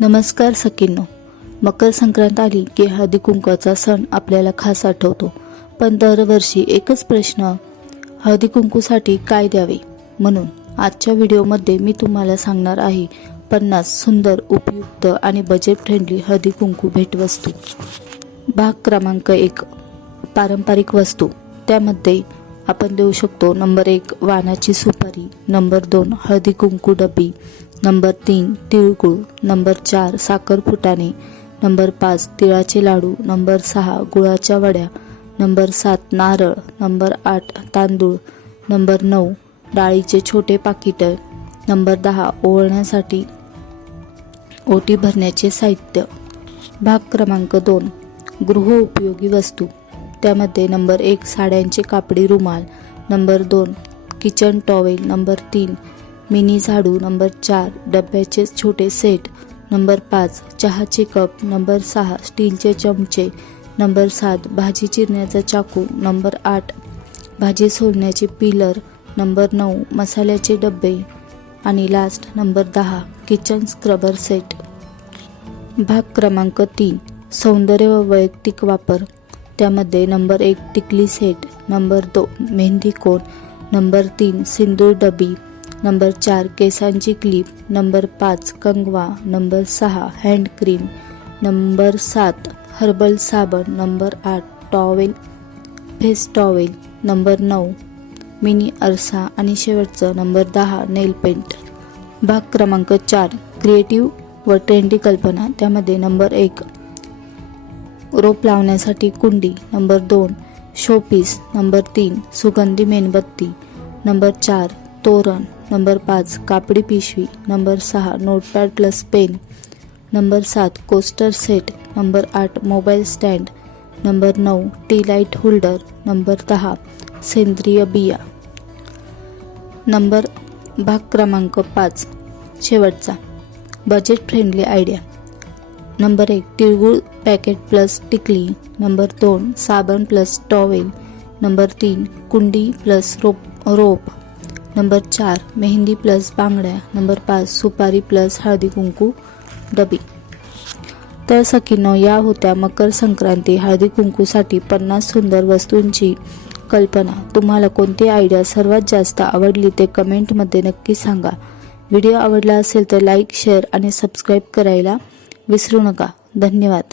नमस्कार सकींनो मकर संक्रांत आली की हळदी कुंकवाचा सण आपल्याला खास आठवतो. पण दरवर्षी एकच प्रश्न हळदी कुंकूसाठी काय द्यावे? म्हणून आजच्या व्हिडिओमध्ये मी तुम्हाला सांगणार आहे पन्नास सुंदर उपयुक्त आणि बजेट फ्रेंडली हळदी कुंकू भेटवस्तू. भाग क्रमांक एक पारंपरिक वस्तू. त्यामध्ये आपण देऊ शकतो. नंबर एक वानाची सुपारी. नंबर दोन हळदी कुंकू डबी. नंबर तीन तिळगुळ. नंबर चार साखर फुटाणे. नंबर पाच तिळाचे लाडू. नंबर सहा गुळाच्या वड्या. नंबर सात नारळ. नंबर आठ तांदूळ. नंबर नऊ डाळीचे छोटे पाकिट. नंबर दहा ओवळण्यासाठी ओटी भरण्याचे साहित्य. भाग क्रमांक दोन गृहोपयोगी वस्तू. त्यामध्ये नंबर एक साड्यांचे कापडी रुमाल नंबर दोन किचन टॉवेल नंबर तीन मिनी झाडू नंबर चार डब्याचे छोटे सेट नंबर पाच चहाचे कप नंबर सहा स्टीलचे चमचे नंबर सात भाजी चिरण्याचा चाकू नंबर आठ भाजी सोलण्याचे पिलर नंबर नऊ मसाल्याचे डबे आणि लास्ट नंबर दहा किचन स्क्रबर सेट. भाग क्रमांक तीन सौंदर्य व वैयक्तिक वापर. त्यामध्ये नंबर एक टिकली सेट नंबर दोन मेहंदी कोण नंबर तीन सिंदूर डबी नंबर चार केसांची क्लिप नंबर पाच कंगवा नंबर सहा हँड क्रीम नंबर सात हर्बल साबण नंबर आठ टॉवेल फेस टॉवेल नंबर नऊ मिनी आरसा आणि शेवटचं नंबर दहा नेल पेंट. भाग क्रमांक चार क्रिएटिव्ह व ट्रेंडी कल्पना त्यामध्ये नंबर एक रोप लावण्यासाठी कुंडी नंबर दोन शोपीस नंबर तीन सुगंधी मेणबत्ती नंबर चार तोरण नंबर पाच कापडी पिशवी नंबर सहा नोटपॅड प्लस पेन नंबर सात कोस्टर सेट नंबर आठ मोबाईल स्टँड नंबर नऊ टी लाइट होल्डर नंबर दहा सेंद्रिय बिया नंबर भाग क्रमांक पाच शेवटचा. Budget friendly idea. नंबर एक तिळगुळ पॅकेट प्लस टिकली. नंबर दोन साबण प्लस टॉवेल नंबर तीन कुंडी प्लस रोप रोप. नंबर चार मेहंदी प्लस बांगड्या. नंबर पाच सुपारी प्लस हळदी कुंकू डबी. तर सखीनो या होत्या मकर संक्रांती. हळदी कुंकूसाठी पन्नास सुंदर वस्तूंची कल्पना. तुम्हाला कोणती आयडिया सर्वात जास्त आवडली ते कमेंटमध्ये नक्की सांगा. व्हिडिओ आवडला असेल तर लाईक शेअर आणि सबस्क्राईब करायला विसरू नका. धन्यवाद.